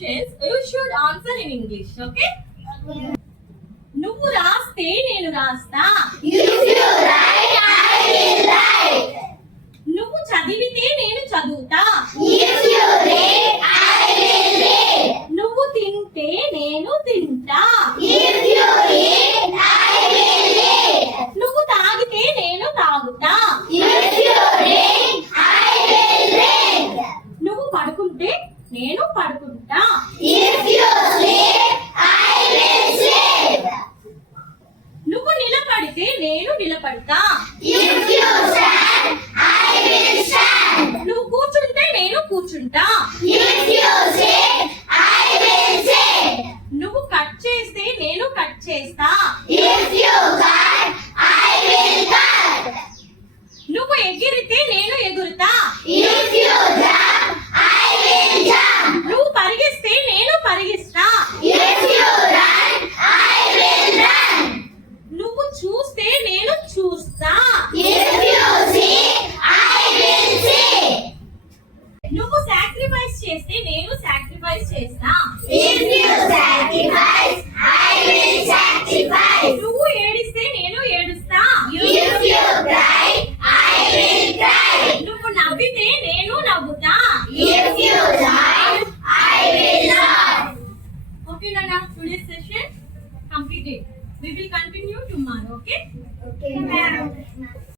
questions you should answer in English, okay? నువ్వు రాస్తే నేను రాస్తా. If you write, I will write. నువ్వు చదివితే నేను చదువుతా. If you read, I will read. నువ్వు తింటే నేను తింటా. If you eat, I will eat. నువ్వు తాగితే నేను తాగుతా. If you drink, I will drink. నువ్వు పడుకుంటే నేను పడుకుంటా. If you sleep, I will sleep. నువ్వు నిలబడితే నేను నిలబడతా. If you stand, I will stand. నువ్వు కూర్చుంటే నేను కూర్చుంటా. If you sit, I will sit. నువ్వు కట్ చేస్తే నేను కట్ చేస్తా. If you cut, I will cut. నువ్వు ఎగిరితే నేను ఎగురుతా. If you jump, I will jump. నువ్వు పరిగెస్తే నేను పరిగిస్తా. If you run, I will run. నువ్వు చూస్తే నేను చూస్తా. If you see, I will see. నువ్వు సాక్రిఫైస్ చేస్తే నేను సాక్రిఫైస్ చేస్తా. If you sacrifice, I will sacrifice.